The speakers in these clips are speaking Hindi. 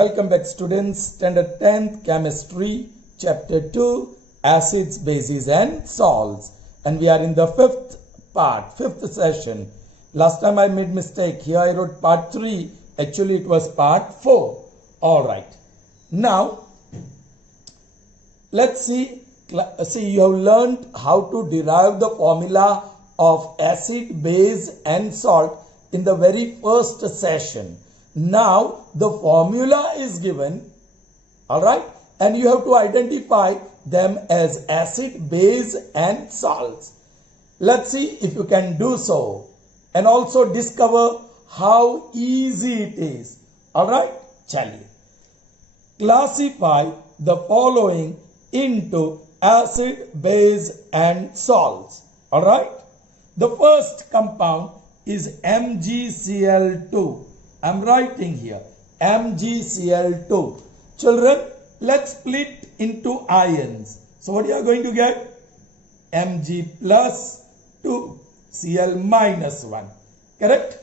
Welcome back students, standard 10th chemistry, chapter 2, acids, bases and salts. And we are in the fifth session. Last time I made mistake. Here I wrote part 3. Actually it was part 4. Alright. Now, let's see. You have learned how to derive the formula of acid, base and salt in the very first session. Now the formula is given, alright, and you have to identify them as acid, base and salts. Let's see if you can do so and also discover how easy it is. Alright, chaliye. Classify the following into acid, base and salts. Alright, the first compound is MgCl2. I'm writing here MgCl2. Children, let's split into ions. So what you are going to get? Mg plus 2, Cl minus 1. Correct?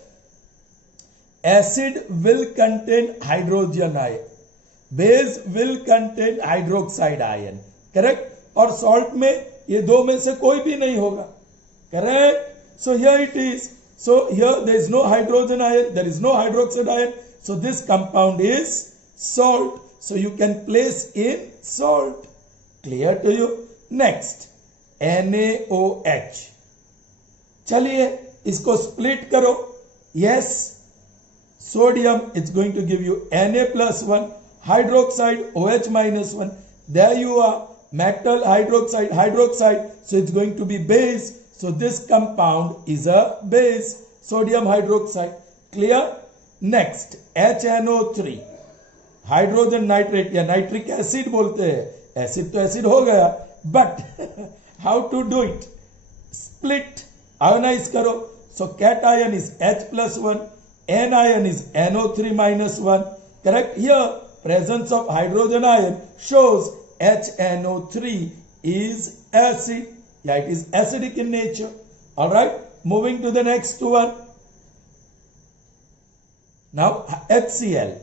Acid will contain hydrogen ion. Base will contain hydroxide ion. Correct? और salt में ये दो में से कोई भी नहीं होगा. Correct? So here it is. So here there is no hydrogen ion, there is no hydroxide ion. So this compound is salt. So you can place in salt. Clear to you? Next, NaOH. चलिए इसको split करो. Yes, sodium it's going to give you Na plus 1, hydroxide OH minus 1. There you are, metal hydroxide. So it's going to be base. So this compound is a base, sodium hydroxide. Clear? Next, HNO3, hydrogen nitrate या nitric acid बोलते हैं. Acid तो acid हो गया, but how to do it? Split, ionize करो. So cation is H plus 1, anion is NO3 minus 1. Correct? Here, presence of hydrogen ion shows HNO3 is acid. Yeah, it is acidic in nature. Alright, moving to the next one. Now HCl.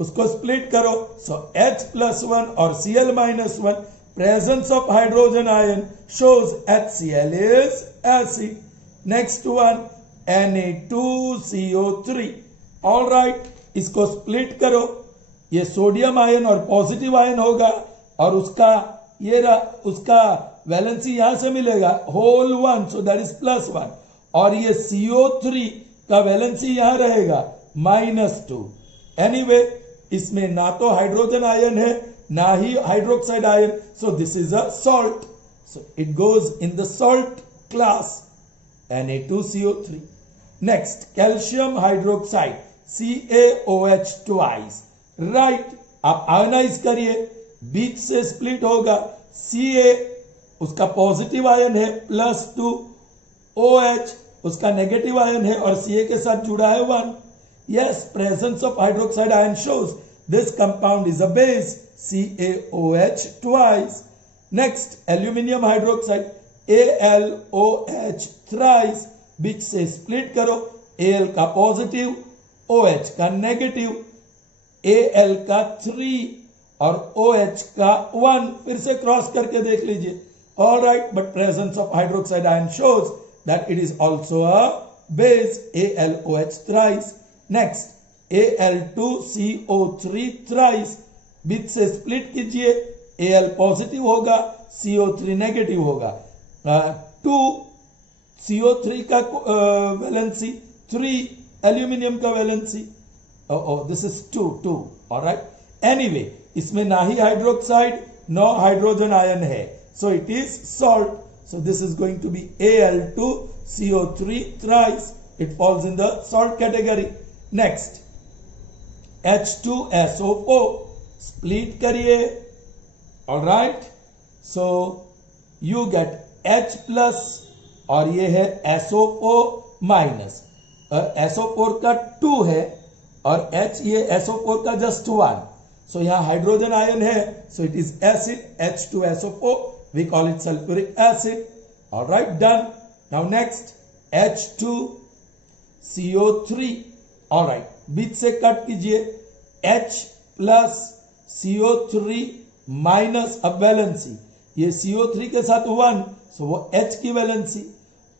उसको split करो. So H plus 1 or Cl minus 1. Presence of hydrogen ion shows HCl is acid. Next one, Na2CO3. Alright, इसको split करो. ये सोडियम आयन और पॉजिटिव आयन होगा और उसका वैलेंसी यहां से मिलेगा whole 1, so that is plus 1. और ये CO3 का वैलेंसी यहां रहेगा -2. एनीवे, इसमें ना तो हाइड्रोजन आयन है ना ही hydroxide ion, so this is a salt. So it goes in the salt class, Na2CO3. Next, calcium hydroxide CaOH twice. Right, आप आयोनाइज करिए, बीच से स्प्लिट होगा. Ca उसका पॉजिटिव आयन है +2, OH उसका नेगेटिव आयन है और Ca के साथ जुड़ा है 1. Yes, presence of hydroxide ion shows this compound is a base, CaOH twice. Next, aluminium hydroxide AlOH thrice. बीच से स्प्लिट करो, Al का पॉजिटिव, OH का नेगेटिव, Al का 3 और OH का 1. फिर से क्रॉस करके देख लीजिए. All right, but presence of hydroxide ion shows that it is also a base, AlOH thrice. Next, Al2CO3 thrice. बीच से स्प्लिट कीजिए, Al पॉजिटिव होगा, CO3 नेगेटिव होगा. 2 CO3 का वैलेंसी, 3 एल्यूमिनियम का valency. This is 2. Alright. Anyway, इसमें ना ही हाइड्रोक्साइड नो हाइड्रोजन आयन है, so it is salt. So this is going to be Al2CO3 thrice. It falls in the salt category. Next, H2SO4. Split करिए. Alright. So you get H plus और ये है SO4 minus. SO4 का 2 है और H ये SO4 का just 1. So यहाँ हाइड्रोजन आयन है, so it is acid, H2SO4. We call it sulfuric acid. All right, done. Now next, H2CO3. All right, बीच से कट कीजिए. H प्लस CO3 माइनस, अब वैलेंसी, ये CO3 के साथ 1, सो वो H की वैलेंसी,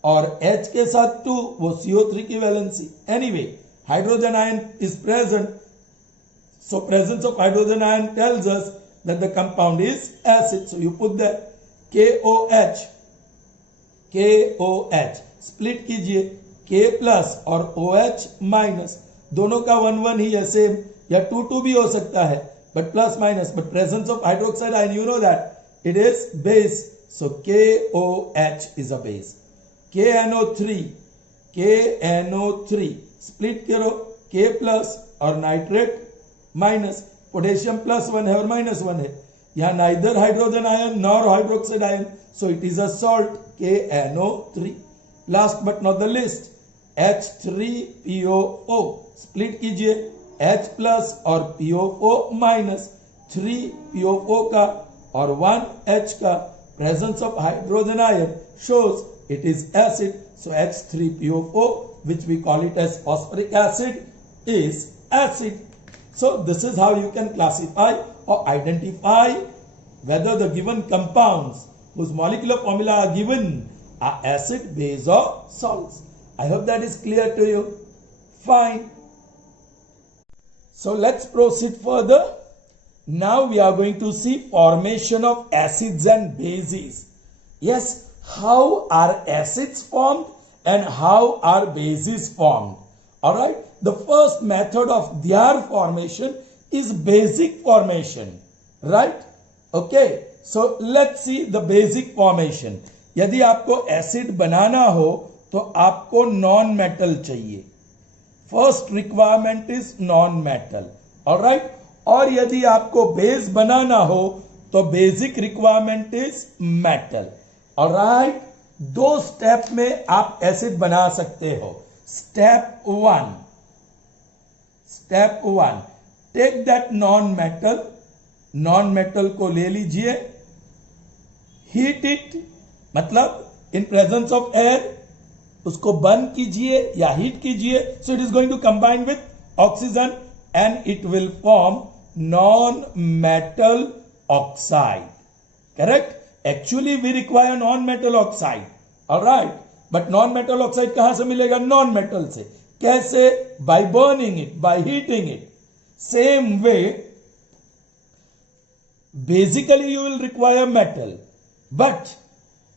और H के साथ 2, वो CO3 की valency. Anyway, hydrogen ion is present, so presence of hydrogen ion tells us that the compound is acid. So you put the KOH, split कीजिए, K प्लस और OH माइनस, दोनों का 1 ही है सेम, या 2 भी हो सकता है, but plus minus, but presence of hydroxide ion, you know that it is base, so KOH is a base. KNO3 split करो, K प्लस और नाइट्रेट माइनस, पोटेशियम प्लस 1 है और माइनस 1 है, यहां neither hydrogen ion nor hydroxide ion, so it is a salt, KNO3. Last but not the list, H3PO4 split कीजिए, H प्लस और PO4 माइनस, 3PO4 का और 1H का, presence of hydrogen ion shows it is acid, so H3PO4, which we call it as phosphoric acid, is acid. So this is how you can classify or identify whether the given compounds whose molecular formula are given are acid, base or salts. I hope that is clear to you. Fine. So let's proceed further. Now we are going to see formation of acids and bases. Yes, how are acids formed and how are bases formed? All right. The first method of their formation is basic formation, right? Okay, so let's see the basic formation. यदि आपको एसिड बनाना हो तो आपको नॉन मेटल चाहिए. First requirement is non metal, alright. और यदि आपको बेस बनाना हो तो basic requirement is metal, alright. 2 step में आप एसिड बना सकते हो. Step 1, take that non metal को ले लीजिए, हीट इट, मतलब इन प्रेजेंस ऑफ एयर उसको बर्न कीजिए या हीट कीजिए, so it is going to combine with oxygen and it will form non metal oxide. Correct. Actually we require non metal oxide, alright. But non metal oxide कहां से मिलेगा? नॉन मेटल से. कैसे? By burning it, by heating it. Same way basically you will require metal, but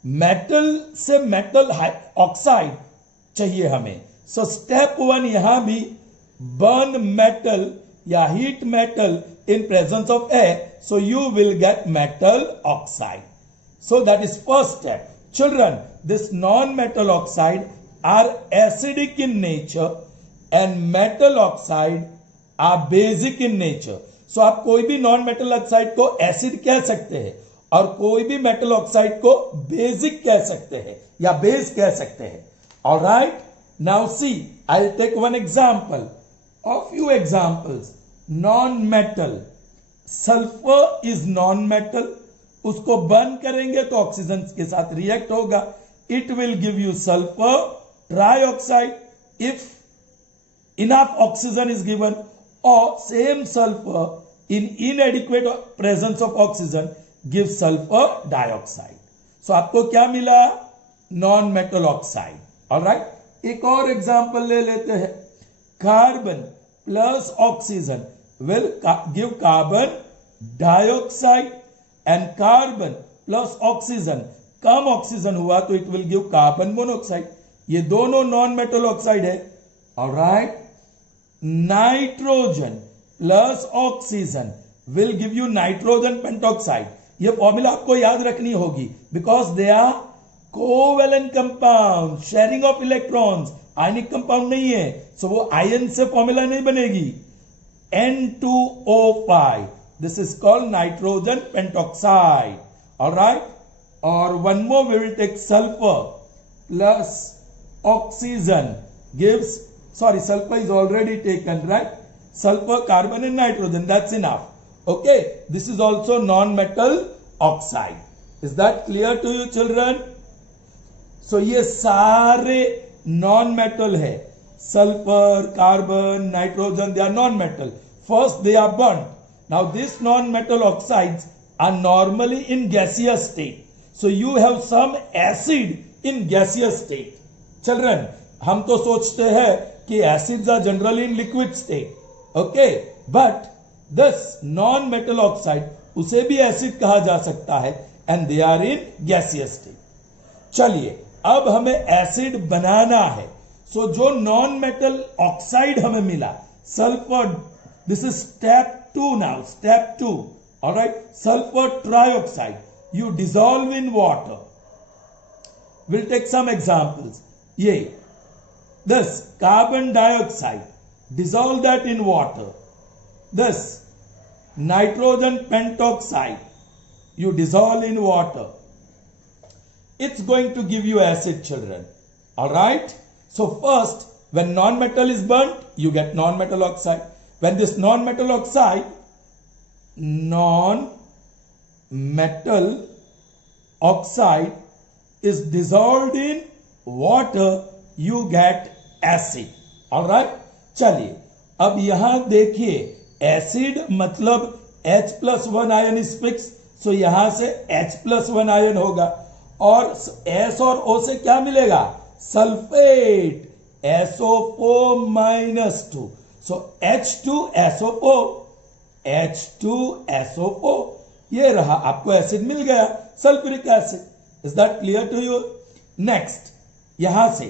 metal से मेटल ऑक्साइड चाहिए हमें. सो स्टेप 1 यहां भी बर्न मेटल या heat metal in presence of air, so you will get metal oxide. So that is first step. Children, this non-metal oxide are acidic in nature and metal oxide are basic in nature. So आप कोई भी non-metal oxide को acid कह सकते हैं और कोई भी metal oxide को basic कह सकते हैं या base कह सकते हैं. All right. Now see, I'll take one example or few examples. Non-metal, sulfur is non-metal. उसको बर्न करेंगे तो ऑक्सीजन के साथ रिएक्ट होगा. It will give you sulphur trioxide if enough oxygen is given, और same sulphur in inadequate presence of oxygen give sulphur dioxide. So आपको क्या मिला? Non metal oxide. ऑलराइट. एक और एग्जांपल ले लेते हैं. Carbon plus oxygen will give carbon dioxide and carbon plus oxygen, कम ऑक्सीजन हुआ तो it will give carbon monoxide. ये दोनों नॉन मेटल ऑक्साइड है. Alright. Nitrogen plus oxygen will give you nitrogen pentoxide. ये फॉर्मूला आपको याद रखनी होगी because they are covalent compound, sharing of electrons. Ionic compound नहीं है, सो वो आयन से फॉर्मूला नहीं बनेगी. N2O5, this is called nitrogen pentoxide. All right. Or one more, we will take sulfur plus oxygen gives, sorry, sulfur is already taken, right? Sulfur, carbon and nitrogen, that's enough. Okay. This is also non-metal oxide. Is that clear to you children? So ये सारे non-metal है. Sulfur, carbon, nitrogen, they are non-metal. first they are burnt. Now these non-metal oxides are normally in gaseous state. So you have some acid in gaseous state. Children, हम तो सोचते हैं कि acids are generally in liquid state. Okay, but this non-metal oxide उसे भी acid कहा जा सकता है and they are in gaseous state. चलिए, अब हमें एसिड बनाना है. सो जो नॉन मेटल ऑक्साइड हमें मिला, sulphur, this is step 2 now, step 2. Alright, sulphur trioxide you dissolve in water. We'll take some examples. This carbon dioxide, dissolve that in water. This nitrogen pentoxide, you dissolve in water. It's going to give you acid, children. All right. So first, when non-metal is burnt, you get non-metal oxide. When this non-metal oxide is dissolved in water, you get acid. All right. चलिए, अब यहां देखिए, एसिड मतलब H+1 आयन इज फिक्स, सो यहां से H+1 आयन होगा, और S और O से क्या मिलेगा? Sulphate, SO4-2. सो H2SO4, H2SO4, ये रहा, आपको एसिड मिल गया, sulphuric acid. Is that clear to you? Next, यहां से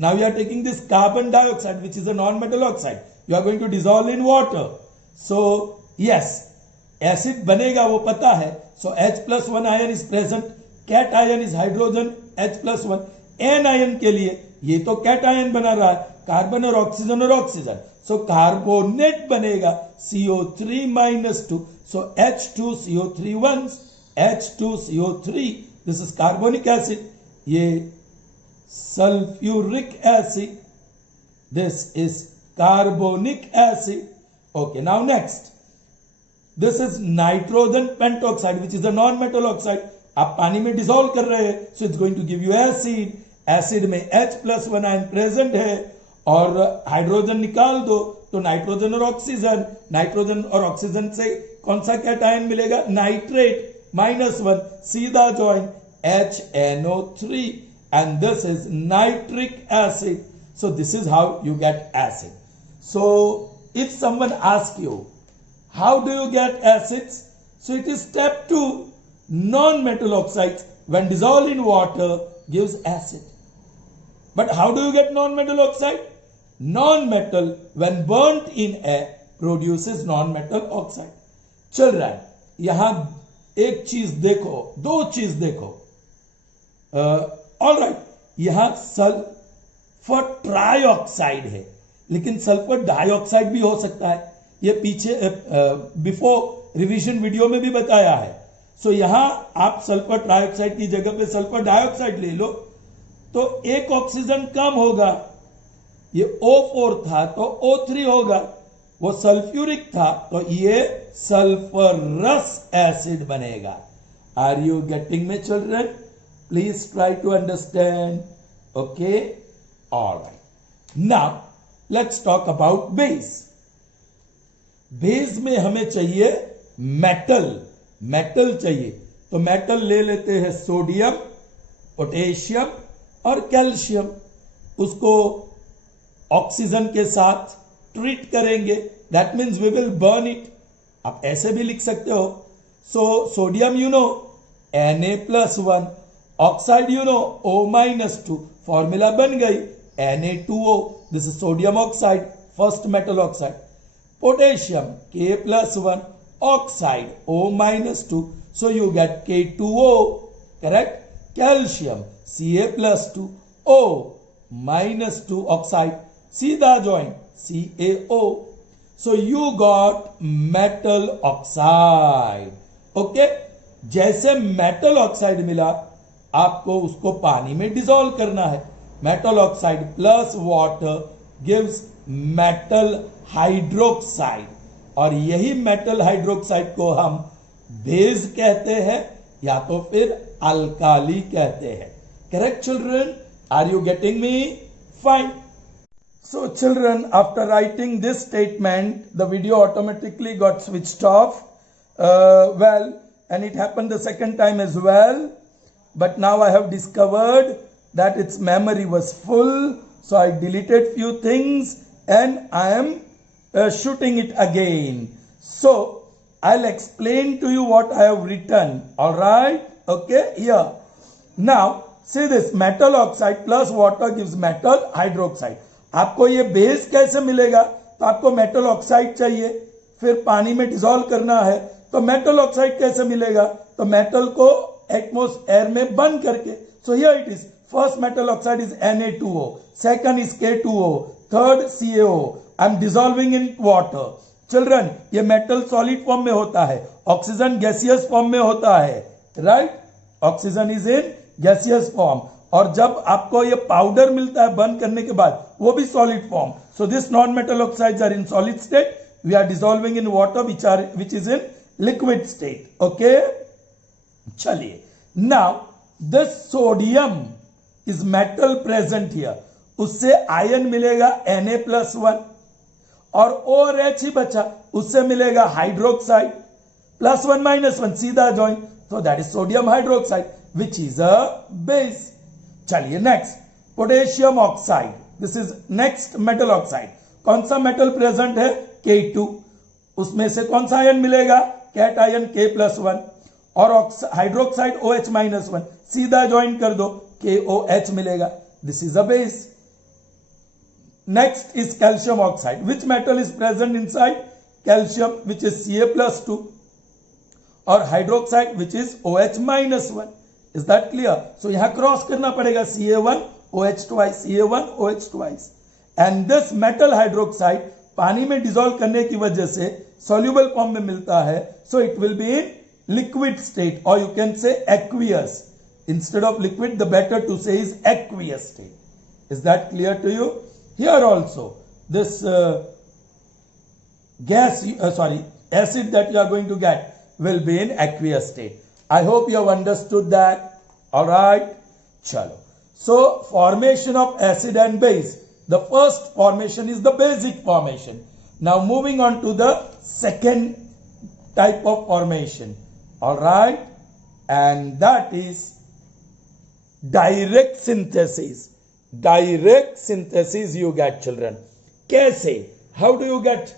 now you are taking this carbon dioxide which is a non metal oxide, you are going to dissolve in water. So yes, acid बनेगा वो पता है. So H+1 ion is present, cation is hydrogen H+1. Anion के लिए ये तो कैट आयन बना रहा है, कार्बन और ऑक्सीजन. सो कार्बोनेट बनेगा CO3-2. So H2CO3 once, H2CO3, this is carbonic acid. ये sulphuric acid, this is carbonic acid. Okay, now next, this is nitrogen pentoxide which is a non metal oxide. आप पानी में डिसॉल्व कर रहे हैं, so it's going to give you acid. Acid में H+1 आयन प्रेजेंट है, और हाइड्रोजन निकाल दो तो नाइट्रोजन और ऑक्सीजन, नाइट्रोजन और ऑक्सीजन से कौन सा कैटायन मिलेगा? नाइट्रेट, -1, सीधा join HNO3, and this is nitric acid. So this is how you get acid. So if someone asks you, how do you get acids? So it is step 2. Non-metal oxides when dissolved in water gives acid. But how do you get non-metal oxide? Non-metal when burnt in air produces non-metal oxide. Children, यहां एक चीज देखो, दो चीज देखो. ऑल राइट, यहां सल्फर ट्राइऑक्साइड है, लेकिन सल्फर डाइऑक्साइड भी हो सकता है. ये पीछे बिफोर रिवीजन वीडियो में भी बताया है. सो यहां आप सल्फर ट्राइऑक्साइड की जगह पे सल्फर डाइऑक्साइड ले लो तो एक ऑक्सीजन कम होगा. ये O4 था तो O3 होगा. वो सल्फ्यूरिक था तो ये सल्फरस एसिड बनेगा. Are you getting me children? Please try to understand. Okay, alright. Now let's talk about base. Base में हमें चाहिए मेटल चाहिए. तो मेटल ले लेते हैं सोडियम, पोटेशियम और कैल्शियम. उसको ऑक्सीजन के साथ ट्रीट करेंगे, that means we will burn it. आप ऐसे भी लिख सकते हो. So sodium you know Na+1, oxide you know O-2, formula बन गई Na2O, this is sodium oxide, first metal oxide. Potassium K+1, oxide O-2, so you get K2O, correct? Calcium Ca+2, O-2 oxide, सीधा join CaO. So you got metal oxide. Okay? जैसे मेटल ऑक्साइड मिला, आपको उसको पानी में डिसॉल्व करना है. Metal oxide plus water gives metal hydroxide, और यही मेटल हाइड्रोक्साइड को हम बेस कहते हैं या तो फिर अल्काली कहते हैं. Correct children? Are you getting me? Fine. So children, after writing this statement, the video automatically got switched off. And it happened the second time as well. But now I have discovered that its memory was full. So I deleted few things and I am shooting it again. So I'll explain to you what I have written. Alright? Okay, here. Now, see this, metal oxide plus water gives metal hydroxide. आपको ये बेस कैसे मिलेगा? तो आपको मेटल ऑक्साइड चाहिए, फिर पानी में डिसॉल्व करना है, तो मेटल ऑक्साइड कैसे मिलेगा? तो मेटल को एटमॉस्फेयर में बर्न करके. So here it is, first metal oxide is Na2O, second is K2O, third CaO. I am dissolving in water. Children, ये मेटल सॉलिड फॉर्म में होता है, ऑक्सीजन गैसियस फॉर्म में होता है, right? Oxygen is in gaseous form. और जब आपको ये पाउडर मिलता है बर्न करने के बाद, वो भी solid form. So this non metal oxides are in solid state. We are dissolving in water which is in liquid state. Okay, चलिए. Now this sodium is metal present here. उससे आयन मिलेगा Na+1 और OH ही बचा, उससे मिलेगा हाइड्रोक्साइड. +1 -1 सीधा join. So that is sodium hydroxide, which is a base. चलिए next, potassium oxide. This is next metal oxide. कौन सा मेटल प्रेजेंट है? K2. उसमें से कौन सा आयन मिलेगा? कैट आयन K+1 और हाइड्रोक्साइड OH-1. सीधा ज्वाइन कर दो, KOH मिलेगा. This is a base. Next is calcium oxide. Which metal is present inside? Calcium, which is Ca+2 और hydroxide which is OH-1. Is that clear? So यहां क्रॉस करना पड़ेगा, Ca1 OH twice, Ca1 OH twice. And this metal hydroxide पानी में डिसॉल्व करने की वजह से सॉल्युबल फॉर्म में मिलता है. So it will be in liquid state और you can say aqueous. Instead of liquid the better to say is aqueous state. Is that clear to you? Here also this gas, acid that you are going to get will be in aqueous state. I hope you have understood that. All right, chalo. So formation of acid and base. The first formation is the basic formation. Now moving on to the second type of formation. All right, and that is direct synthesis. Direct synthesis you get, children. Kaise? How do you get?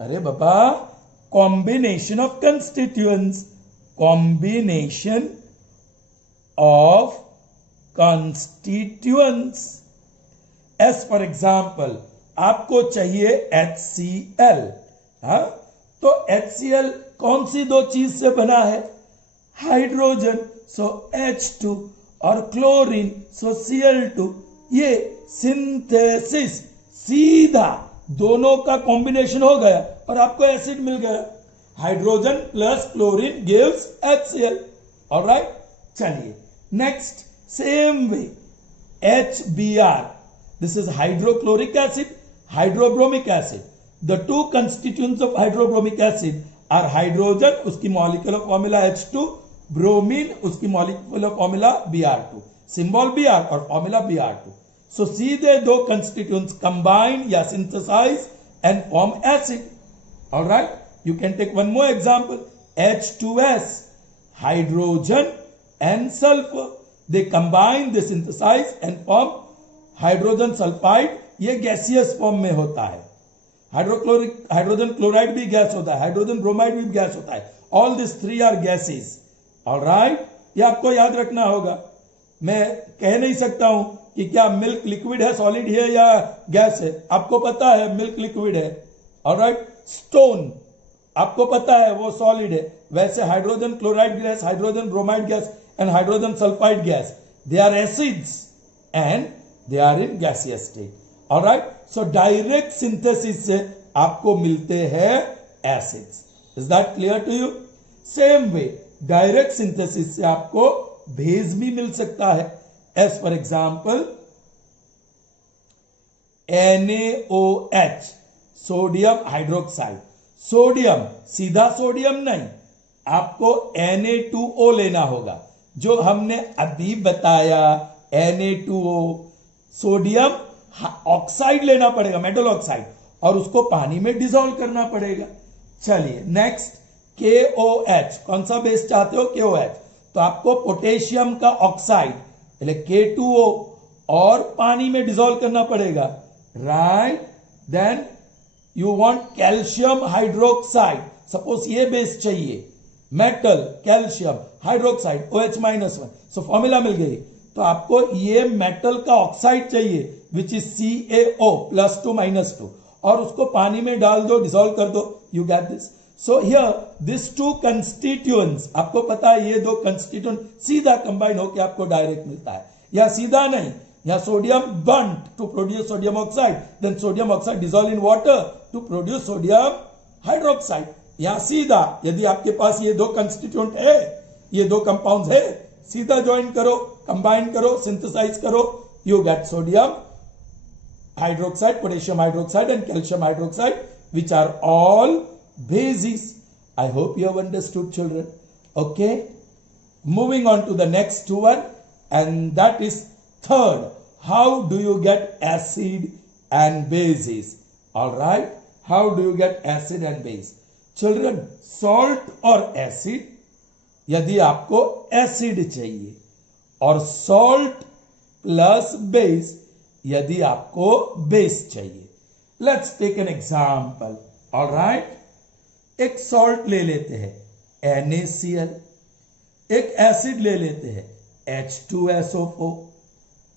अरे बाबा, combination of constituents. Combination of constituents. As for example, आपको चाहिए HCl. हाँ, तो HCl कौन सी दो चीज से बना है? हाइड्रोजन, सो H2 और क्लोरीन, सो Cl2. ये सिंथेसिस सीधा दोनों का कॉम्बिनेशन हो गया और आपको एसिड मिल गया. Hydrogen plus chlorine gives HCl. Alright, चलिए next. Same way HBr. This is hydrochloric acid, hydrobromic acid. The two constituents of hydrobromic acid are hydrogen, उसकी मॉलिक्यूलर फॉर्मूला H2, ब्रोमीन, उसकी molecular formula Br2, symbol Br और फॉर्मूला Br2. So सीधे दो constituents combine या synthesize and form acid. All right. You can take one more example. H2S, hydrogen and sulfur. They combine, they synthesize and form hydrogen sulfide. ये gaseous form में होता है. हाइड्रोजन क्लोराइड भी गैस होता है, हाइड्रोजन ब्रोमाइड भी गैस होता है. All these three are gases. All right. ये आपको याद रखना होगा. मैं कह नहीं सकता हूं कि क्या मिल्क लिक्विड है, सॉलिड है या गैस है. आपको पता है मिल्क लिक्विड है. ऑलराइट. स्टोन आपको पता है वो सॉलिड है. वैसे hydrogen chloride gas, hydrogen bromide gas and hydrogen sulphide gas, they are acids and they are in gaseous state. Alright. So direct synthesis से आपको मिलते हैं acids. Is that clear to you? Same way direct synthesis से आपको बेस भी मिल सकता है. As for example, NaOH, sodium hydroxide. Sodium सीधा सोडियम नहीं, आपको Na2O लेना होगा, जो हमने अभी बताया. Na2O सोडियम ऑक्साइड लेना पड़ेगा, मेटल ऑक्साइड, और उसको पानी में डिसॉल्व करना पड़ेगा। चलिए नेक्स्ट, KOH, कौन सा बेस चाहते हो? KOH। तो आपको पोटेशियम का ऑक्साइड K2O और पानी में डिसॉल्व करना पड़ेगा, right. Then you want calcium hydroxide, suppose ये बेस चाहिए, metal calcium hydroxide OH-1, so formula मिल गई। तो आपको ये मेटल का ऑक्साइड चाहिए विच इज CaO +2 और उसको पानी में डाल दो, डिसॉल्व कर दो, you get this. So here this two constituents, आपको पता है ये दो कंस्टिट्यूएंट सीधा कंबाइन होकर आपको डायरेक्ट मिलता है, या सीधा नहीं, या sodium burned to produce sodium oxide, then sodium oxide dissolve in water to produce sodium hydroxide, या सीधा यदि आपके पास ये दो कंस्टिट्यूएंट है, ये दो कंपाउंड्स है, सीधा ज्वाइन करो, कंबाइन करो, सिंथेसाइज करो, you get sodium hydroxide, potassium hydroxide and calcium hydroxide, which are all bases. I hope you have understood, children. Okay, moving on to the next one, and that is third, how do you get acid and bases? All right, how do you get acid and base? Children, salt or acid, यदि आपको एसिड चाहिए, और सॉल्ट प्लस बेस यदि आपको बेस चाहिए। Let's take an example, alright. एक सॉल्ट ले लेते हैं NaCl, एक एसिड ले लेते हैं H2SO4,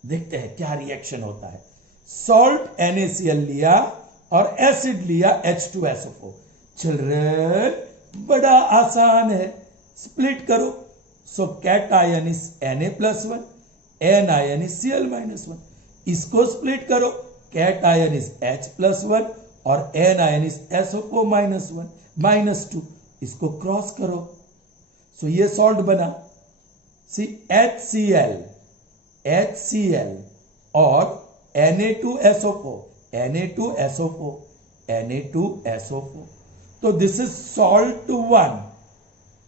देखते हैं क्या रिएक्शन होता है। सॉल्ट NaCl लिया और एसिड लिया H2SO4। चिल्ड्रन बड़ा आसान है, स्प्लिट करो। So cation is Na+1, anion is Cl-1, इसको स्प्लिट करो, कैट आयन इज H+1 और एन इज SO4-1 -2, इसको क्रॉस करो, सो ये सॉल्ट बना। सी HCl और Na2SO4, तो दिस इज सॉल्ट 1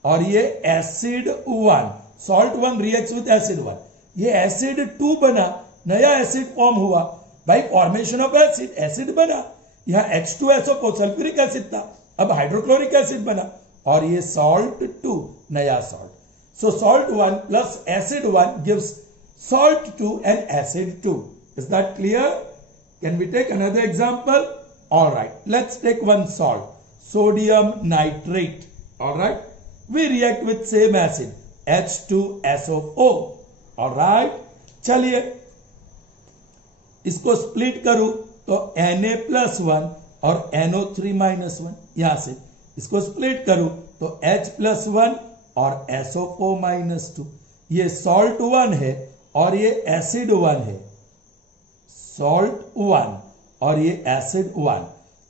और ये acid 1, salt 1 reacts with acid 1, ये एसिड 2 बना, नया एसिड फॉर्म हुआ भाई, फॉर्मेशन ऑफ एसिड, एसिड बना, यहां H2SO4 सल्फ्यूरिक एसिड था, अब हाइड्रोक्लोरिक एसिड बना, और ये सॉल्ट 2 नया salt. So salt 1 plus acid 1 gives salt 2 and acid 2. Is that clear? Can we take another example? All right, let's take one salt, sodium nitrate. All right, we react with same acid H2SO4. All right, चलिए इसको स्प्लिट करूं तो Na+1 और NO3-1, यहां से इसको स्प्लिट करूं तो H+1 और SO4-2, ये सॉल्ट 1 है और ये एसिड 1 है, सॉल्ट 1 और ये एसिड 1।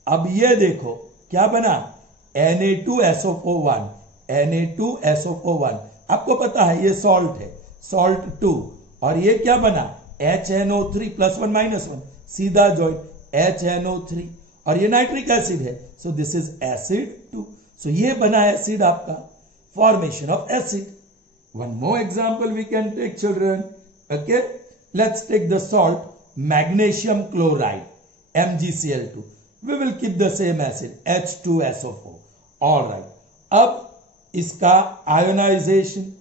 अब ये देखो क्या बना, Na2SO4-1, Na2SO4-1, आपको पता है ये सॉल्ट है, सॉल्ट 2, और ये क्या बना, HNO3+1-1, सीधा जॉइंट HNO3, और ये नाइट्रिक एसिड है, सो दिस इज एसिड 2। सो ये बना एसिड आपका, formation of acid. One more example we can take, children. Okay, let's take the salt magnesium chloride, MgCl2. We will keep the same acid H2SO4. All right, अब इसका आयोनाइजेशन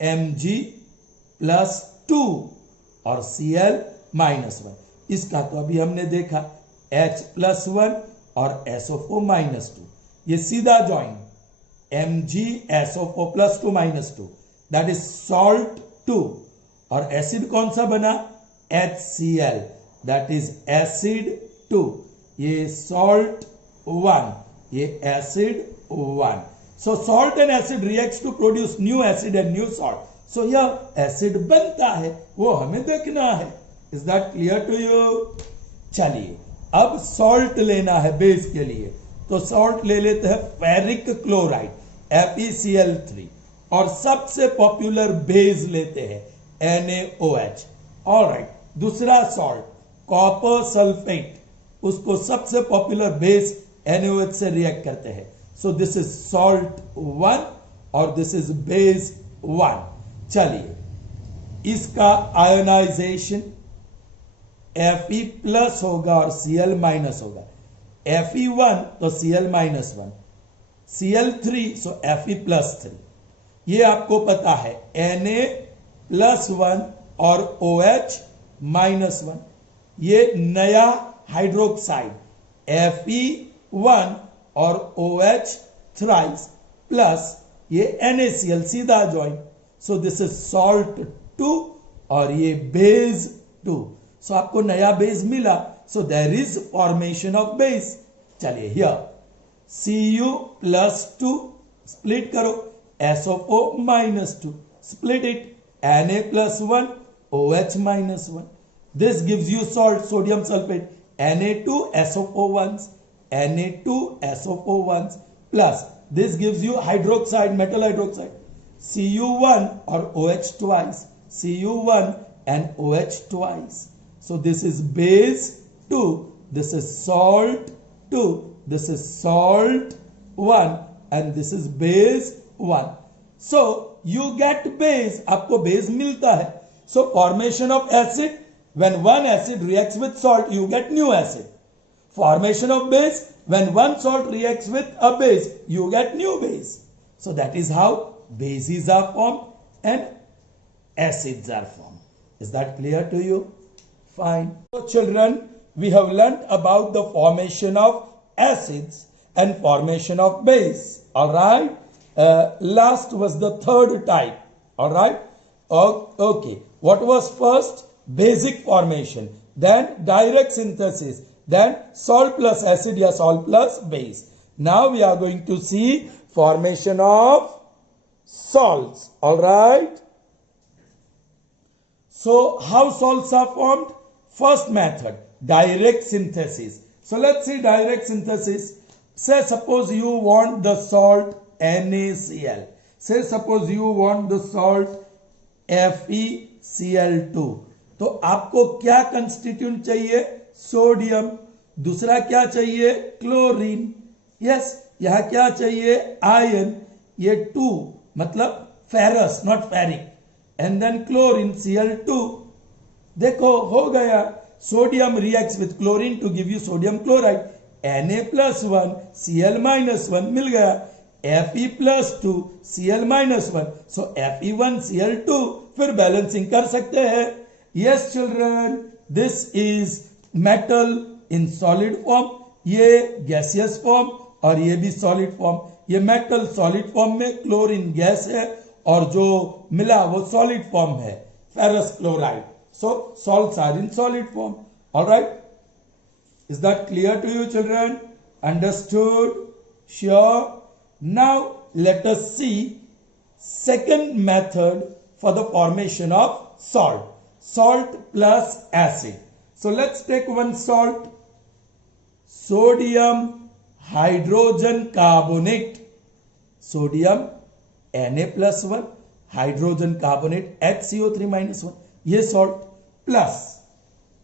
Mg+2 और Cl-1, इसका तो अभी हमने देखा H+1 और SO4-2, ये सीधा join MgSO4+2-2, that is salt 2, और एसिड कौन सा बना, HCl, that is acid 2, ये salt 1, ये acid 1. So salt and acid reacts to produce new acid and new salt. So यह एसिड बनता है, वो हमें देखना है। Is that clear to you? चलिए अब सॉल्ट लेना है बेस के लिए, तो सॉल्ट ले लेते हैं फेरिक क्लोराइड FeCl3, और सबसे पॉपुलर बेस लेते हैं NaOH। ऑलराइट, दूसरा सॉल्ट कॉपर सल्फेट, उसको सबसे पॉपुलर बेस NaOH से रिएक्ट करते हैं, सो दिस इज सॉल्ट 1 और दिस इज बेस 1। चलिए इसका आयोनाइजेशन Fe प्लस होगा और Cl माइनस होगा। Fe1 तो Cl माइनस 1, Cl3 सो Fe प्लस 3। ये आपको पता है Na प्लस 1 और OH माइनस 1। ये नया हाइड्रोक्साइड Fe1 और OH थ्राइस प्लस ये NaCl सीधा join. So this is salt 2 और ये बेस 2। सो आपको नया बेस मिला। So there is formation of base. चलिए हियर Cu प्लस 2 स्प्लिट करो, SO minus 2 split it, Na plus 1 OH minus 1। This gives you salt sodium sulphate Na2SO4 Na2SO4 plus this gives you hydroxide, metal hydroxide, Cu1 or OH twice, Cu1 and OH twice. So this is base 2, this is salt 2, this is salt 1 and this is base 1. So you get base, आपको base मिलता है. So formation of acid, when one acid reacts with salt, you get new acid. Formation of base, when one salt reacts with a base, you get new base. So that is how bases are formed and acids are formed. Is that clear to you? Fine. So children, we have learnt about the formation of acids and formation of base. Alright. Last was the third type. Alright. Okay. What was first? Basic formation. Then direct synthesis. Then salt plus acid or salt plus base. Now we are going to see formation of salts. Alright. So how salts are formed? First method, direct synthesis. So let's see direct synthesis. Say suppose you want the salt NaCl. Say suppose you want the salt FeCl2. तो आपको क्या कंस्टिट्यूएंट चाहिए? सोडियम। दूसरा क्या चाहिए? क्लोरीन। यस, यहां क्या चाहिए? आयन। ये 2 मतलब ferrous, not ferric. And then chlorine Cl2। देखो हो गया। Sodium reacts with chlorine to give you sodium chloride. Na plus 1 Cl minus 1 मिल गया। Fe plus 2 Cl minus 1। So Fe1 Cl2। फिर बैलेंसिंग कर सकते हैं। Yes children, this is metal in solid form. ये गैसियस फॉर्म और ये भी सॉलिड फॉर्म। ये मेटल सॉलिड फॉर्म में, क्लोरीन गैस है और जो मिला वो सॉलिड फॉर्म है, ferrous chloride. So salts are in solid form. Alright, is that clear to you children? Understood? Sure? Now let us see second method for the formation of salt. Salt plus acid. So let's take one salt. Sodium hydrogen carbonate. Sodium Na plus 1, hydrogen carbonate HCO3 minus 1. ये salt plus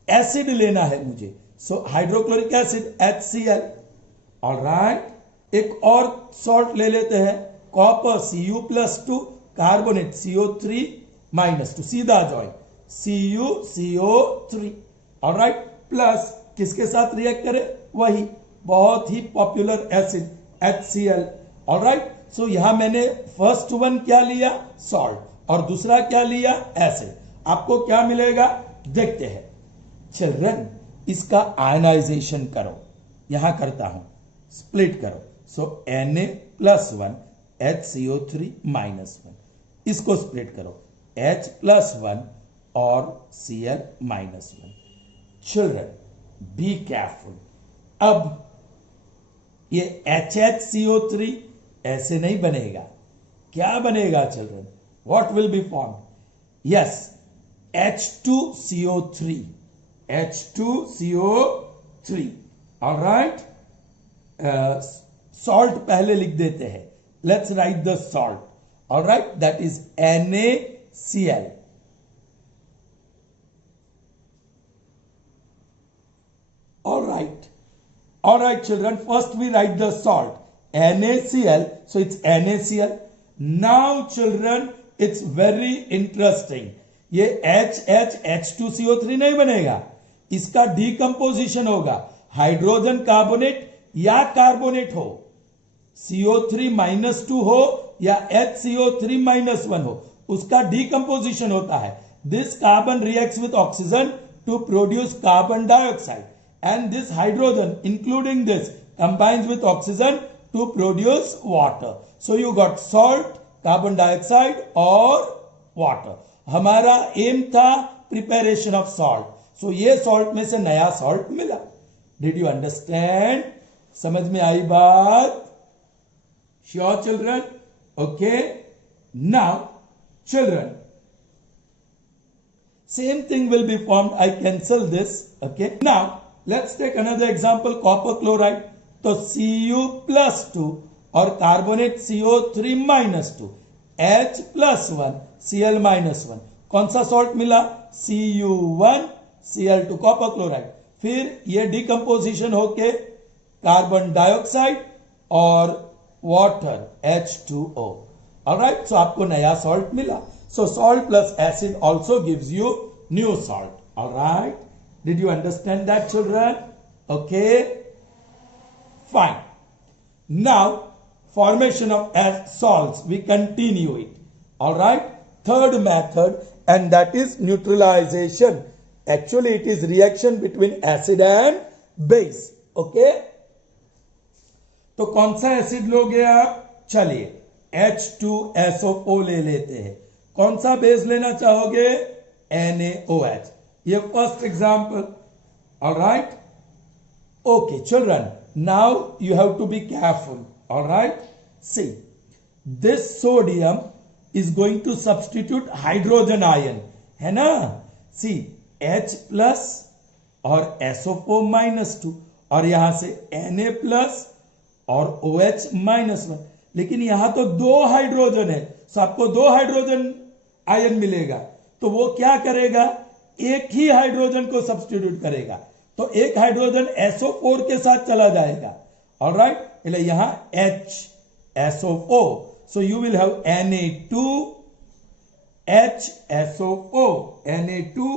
acid लेना है मुझे. So hydrochloric acid HCl. Alright. एक और salt ले लेते हैं. Copper Cu plus 2, carbonate CO3 minus 2, सीधा जॉइन CuCO3. ऑलराइट, प्लस किसके साथ रिएक्ट करे? वही बहुत ही पॉपुलर एसिड HCl. ऑलराइट, सो यहां मैंने फर्स्ट वन क्या लिया? सॉल्ट, और दूसरा क्या लिया? एसिड. आपको क्या मिलेगा देखते हैं. चिल्ड्रन, इसका आयनाइजेशन करो. यहां करता हूं, स्प्लिट करो. सो Na plus 1 HCO3 minus 1. इसको स्प्लिट करो, H plus 1 और Cl minus 1. Children, be careful. अब ये HCO3 ऐसे नहीं बनेगा. क्या बनेगा children? What will be form? Yes, H2CO3. H2CO3. Alright, salt पहले लिख देते हैं. Let's write the salt. All right, that is NaCl. All right, children. First we write the salt NaCl. So it's NaCl. Now, children, it's very interesting. ये H2CO3 नहीं बनेगा, इसका डीकंपोजिशन होगा। हाइड्रोजन कार्बोनेट या कार्बोनेट हो, CO3-2 हो या HCO3-1 हो, उसका डीकंपोजिशन होता है। This carbon reacts with oxygen to produce carbon dioxide, and this hydrogen including this combines with oxygen to produce water. So you got salt, carbon dioxide और वाटर। हमारा एम था प्रिपरेशन ऑफ सॉल्ट, सो ये सॉल्ट में से नया सॉल्ट मिला। Did you understand? समझ में आई बात? Sure children? Okay, now children, same thing will be formed. I cancel this. Okay, now let's take another example, copper chloride. तो Cu+2 और कार्बोनेट CO3-2, H+1 Cl-1, कौन सा सॉल्ट मिला? Cu1Cl2 copper chloride. फिर ये डिकम्पोजिशन होके कार्बन डाइऑक्साइड और वाटर H2O। ऑलराइट, सो आपको नया सॉल्ट मिला। So salt plus acid also gives you new salt. All right? Did you understand that, children? Okay. Fine. Now, formation of salts. We continue it. All right? Third method, and that is neutralization. Actually, it is reaction between acid and base. Okay? तो कौन सा एसिड लोगे आप? चलिए H2SO4 ले लेते हैं। कौन सा बेस लेना चाहोगे? NaOH। ये first example. Alright, okay children, now you have to be careful. Alright, see this sodium is going to substitute hydrogen ion, है ना? सी H+ और SO4-2 और यहां से Na+ और OH-1, लेकिन यहां तो दो हाइड्रोजन है, तो आपको दो हाइड्रोजन आयन मिलेगा। तो वो क्या करेगा? एक ही हाइड्रोजन को सब्स्टिट्यूट करेगा, तो एक हाइड्रोजन SO4 के साथ चला जाएगा। ऑलराइट, એટલે यहां HSO4, so you will have Na2 HSO4, Na2,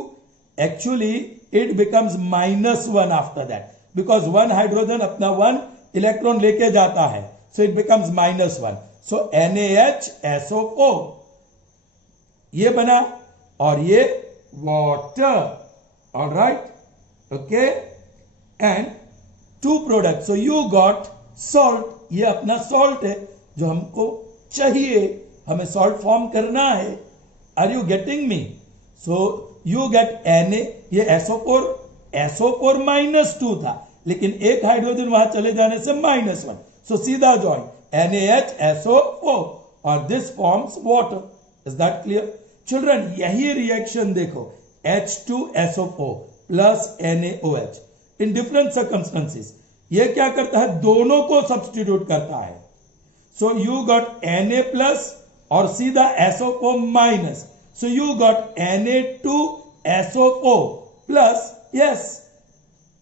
actually it becomes -1 after that, because one hydrogen अपना 1 इलेक्ट्रॉन लेके जाता है, so it becomes -1, so NaHSO4 ये बना और ये water. Alright, okay, and to product, so you got salt. ये अपना सॉल्ट है जो हमको चाहिए, हमें सॉल्ट फॉर्म करना है। Are you getting me? So you get Na, ये SO4-2 था, लेकिन एक हाइड्रोजन वहां चले जाने से -1, सो सीधा ज्वाइन NaHSO4 और this forms water. Is that clear? Children, यही रिएक्शन देखो, H2SO4 plus NaOH in different circumstances, ये क्या करता है? दोनों को सब्स्टिट्यूट करता है। सो यू गॉट Na+ और सीधा SO4-, so you got Na2SO4 plus, yes,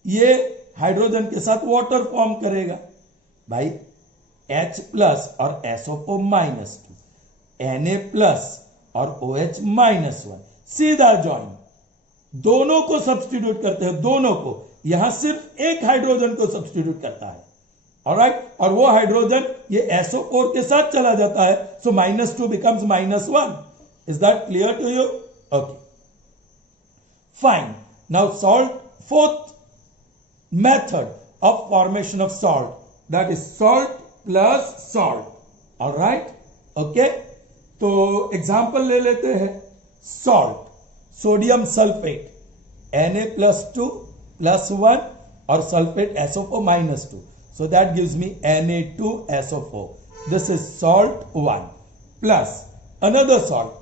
ये हाइड्रोजन के साथ वाटर फॉर्म करेगा भाई। H+ और SO4-2, Na+ और OH-1, सीधा ज्वाइन, दोनों को सब्स्टिट्यूट करते हैं, दोनों को। यहां सिर्फ एक हाइड्रोजन को सब्स्टिट्यूट करता है। ऑलराइट, और वो हाइड्रोजन ये SO4 के साथ चला जाता है, so -2 becomes -1। Is that clear to you? Okay, fine. Now salt, fourth method of formation of salt, that is salt plus salt. Alright, okay, तो एग्जाम्पल ले लेते हैं। सॉल्ट, सोडियम सल्फेट Na+2 +1 और sulphate SO4-2, so that gives me Na2SO4. This is salt 1 plus another salt,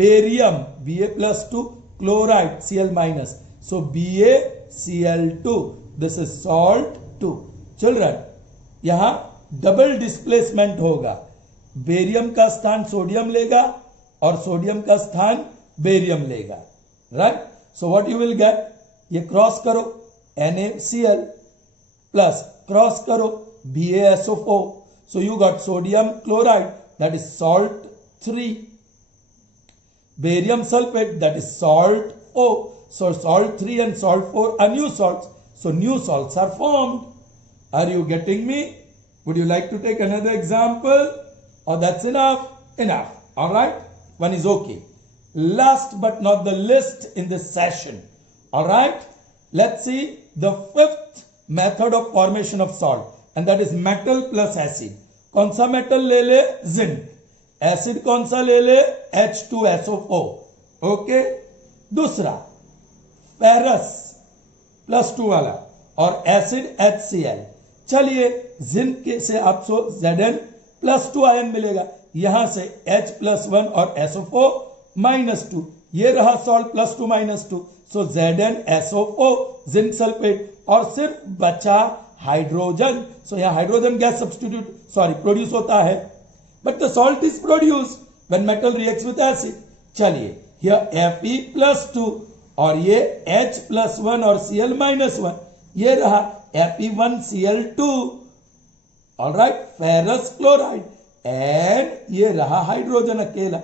barium Ba+2 chloride Cl-, so BaCl2. This is salt 2. Children, यहां डबल डिस्प्लेसमेंट होगा, बेरियम का स्थान सोडियम लेगा और सोडियम का स्थान बेरियम लेगा। Right, so what you will gate? ये क्रॉस करो, NaCl प्लस क्रॉस करो BaSO4, so you got sodium chloride, that is salt 3 barium sulfate, that is salt O. So salt 3 and salt 4 are new salts. So new salts are formed. Are you getting me? Would you like to take another example? Or that's enough? Enough. Alright? One is okay. Last but not the least in this session. Alright? Let's see the fifth method of formation of salt. And that is metal plus acid. कौन सा मेटल ले ले? जिंक. एसिड कौन सा ले ले? H2SO4. ओके. दूसरा फेरस +2 वाला और एसिड HCl. चलिए जिंक से आपको Zn+2 आयन मिलेगा. यहां से H+1 और SO4 -2. ये रहा सॉल्ट +2 -2. सो ZnSO4 जिंक सल्फेट. और सिर्फ बचा हाइड्रोजन. सो यहां हाइड्रोजन गैस प्रोड्यूस होता है. But the salt is produce when metal reacts with acid. चलिए हियर Fe+2 और ये H+1 और Cl-1. ये रहा Fe1Cl2. Alright, ferrous chloride. And ये रहा हाइड्रोजन अकेला.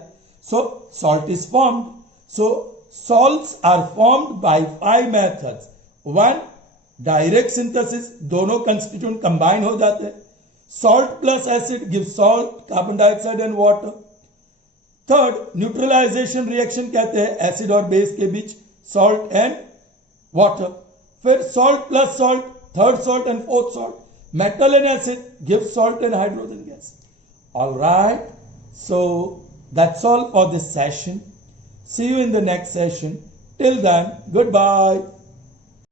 सो salt is formed. So salts are formed by 5 methods. 1, direct synthesis, दोनों constituent combine हो जाते हैं. Salt plus acid gives salt, carbon dioxide and water. Third, neutralization reaction कहते हैं acid और base के बीच, salt and water. फिर salt plus salt, third salt and fourth salt. Metal and acid give salt and hydrogen gas. All right. So that's all for this session. See you in the next session. Till then, goodbye.